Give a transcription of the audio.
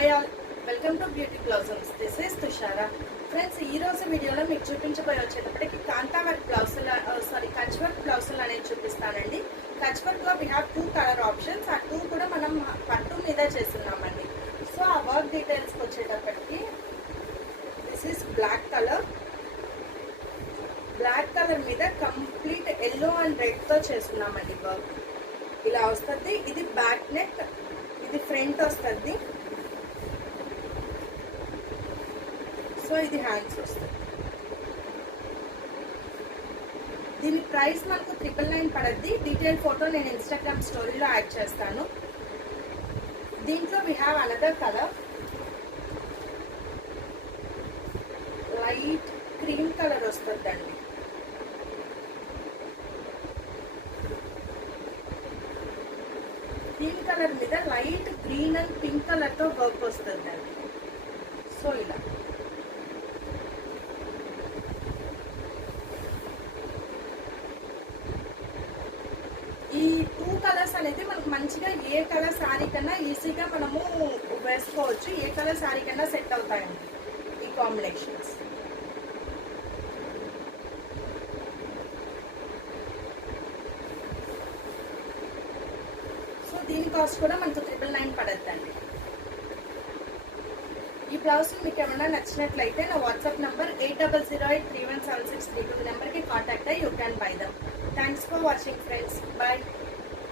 Hi all, welcome to beauty బ్లౌజమ్స్. This is Tushara. Friends, ఈ రోజు వీడియోలో మీకు చూపించబోయి వచ్చేటప్పటికి కాంతా వర్క్ బ్లౌజులు కచ్ వర్క్ బ్లౌజులు అనేది చూపిస్తానండి. కచ్ వర్క్లో వీ హ్యావ్ 2 కలర్ ఆప్షన్స్. ఆ 2 కూడా మనం పట్టు మీద చేస్తున్నామండి. సో ఆ వర్క్ డీటెయిల్స్కి వచ్చేటప్పటికి this is black colour. Black colour మీద కంప్లీట్ ఎల్లో అండ్ రెడ్తో చేస్తున్నామండి వర్క్. ఇలా వస్తుంది. ఇది బ్యాక్ నెక్, ఇది ఫ్రంట్ వస్తుంది. సో ఇది హ్యాండ్స్ వస్తుంది. దీని ప్రైస్ మనకు 999 పడద్ది. డీటెయిల్ ఫోటో నేను ఇన్స్టాగ్రామ్ స్టోరీలో యాడ్ చేస్తాను. దీంట్లో we have another colour, light cream colour వస్తుందండి. క్రీమ్ కలర్ మీద లైట్ గ్రీన్ అండ్ పింక్ కలర్తో వర్క్ వస్తుందండి. సో ఇలా ఈ 2 కలర్స్ అనేది మనకు మంచిగా ఏ కలర్ శారీ కన్నా ఈజీగా మనము వేసుకోవచ్చు. ఏ కలర్ శారీ కన్నా సెట్ అవుతాయండి ఈ కాంబినేషన్స్. సో దీని కాస్ట్ కూడా మనకు 999 పడద్దండి. ఈ బ్లౌజ్ మీకు ఏమైనా నచ్చినట్లయితే నా వాట్సాప్ నంబర్ 8008317632 నెంబర్కి కాంటాక్ట్ అయ్యి you can by them. Thanks for watching, friends. Bye.